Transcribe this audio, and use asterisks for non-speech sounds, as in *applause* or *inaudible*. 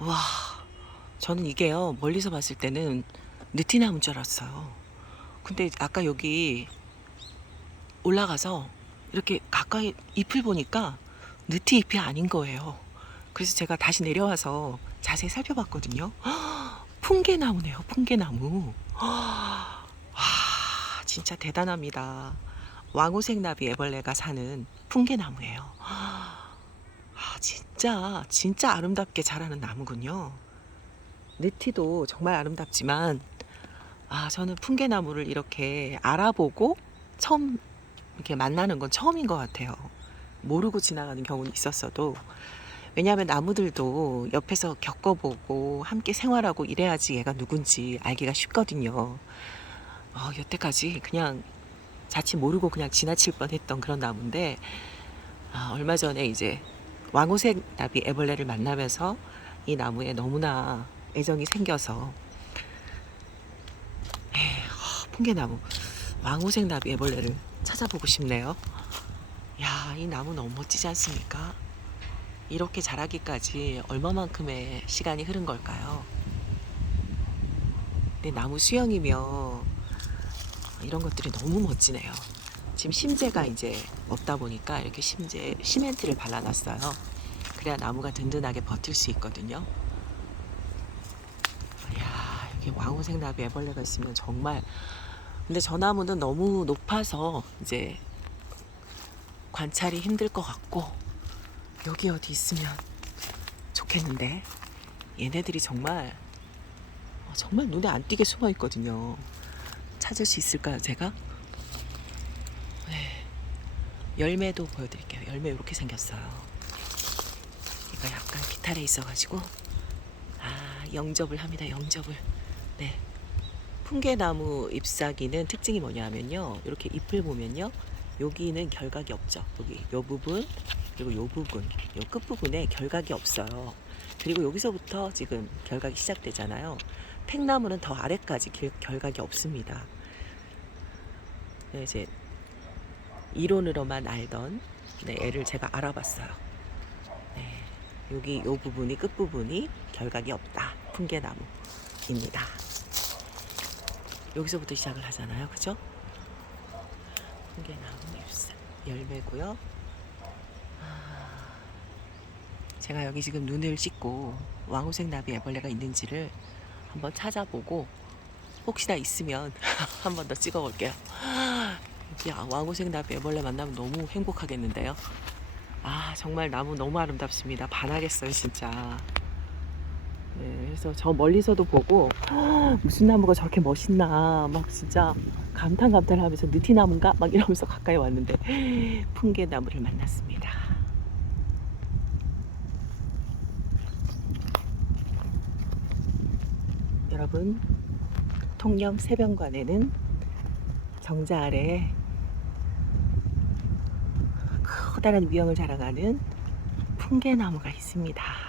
와, 저는 이게요, 멀리서 봤을 때는 느티나무인 줄 알았어요. 근데 아까 여기 올라가서 이렇게 가까이 잎을 보니까 느티 잎이 아닌 거예요. 그래서 제가 다시 내려와서 자세히 살펴봤거든요. 풍계나무네요, 풍계나무. 와, 진짜 대단합니다. 왕호색 나비 애벌레가 사는 풍계나무예요. 아, 진짜, 진짜 아름답게 자라는 나무군요. 느티도 정말 아름답지만, 아, 저는 풍계나무를 이렇게 알아보고 처음 이렇게 만나는 건 처음인 것 같아요. 모르고 지나가는 경우는 있었어도. 왜냐하면 나무들도 옆에서 겪어보고 함께 생활하고 이래야지 얘가 누군지 알기가 쉽거든요. 어, 여태까지 그냥 자칫 모르고 그냥 지나칠 뻔했던 그런 나무인데 아, 얼마 전에 이제 왕호색 나비 애벌레를 만나면서 이 나무에 너무나 애정이 생겨서 에이, 어, 풍계나무 왕호색 나비 애벌레를 찾아보고 싶네요. 야, 이 나무 너무 멋지지 않습니까? 이렇게 자라기까지 얼마만큼의 시간이 흐른 걸까요? 근데 나무 수영이며 이런 것들이 너무 멋지네요. 지금 심재가 이제 없다 보니까 이렇게 심재 시멘트를 발라놨어요. 그래야 나무가 든든하게 버틸 수 있거든요. 이야 여기 왕호색 나비 애벌레가 있으면 정말 근데 저 나무는 너무 높아서 이제 관찰이 힘들 것 같고 여기 어디 있으면 좋겠는데 얘네들이 정말 어, 정말 눈에 안 띄게 숨어 있거든요. 찾을 수 있을까요, 제가? 네. 열매도 보여드릴게요. 열매 이렇게 생겼어요. 얘가 약간 기탈에 있어가지고 아 영접을 합니다. 영접을. 네. 풍계나무 잎사귀는 특징이 뭐냐면요. 이렇게 잎을 보면요. 여기는 결각이 없죠. 여기 요 부분 그리고 요 부분, 요끝 부분에 결각이 없어요. 그리고 여기서부터 지금 결각이 시작되잖아요. 팽나무는 더 아래까지 길- 결각이 없습니다. 네, 이제 이론으로만 알던 네, 애를 제가 알아봤어요. 네, 여기 요 부분이 끝 부분이 결각이 없다. 풍계나무입니다. 여기서부터 시작을 하잖아요, 그죠? 풍계나무 열매고요. 아, 제가 여기 지금 눈을 씻고 왕호색 나비 애벌레가 있는지를 한번 찾아보고 혹시나 있으면 *laughs* 한 번 더 찍어볼게요. 여기 아, 왕호색 나비 애벌레 만나면 너무 행복하겠는데요. 아 정말 나무 너무 아름답습니다. 반하겠어요 진짜. 네, 그래서 저 멀리서도 보고 "헉, 무슨 나무가 저렇게 멋있나 막 진짜 감탄 감탄하면서 느티나무인가 막 이러면서 가까이 왔는데 풍계나무를 만났습니다. 여러분 통영 세변관에는 정자 아래 커다란 위엄을 자랑하는 풍계나무가 있습니다.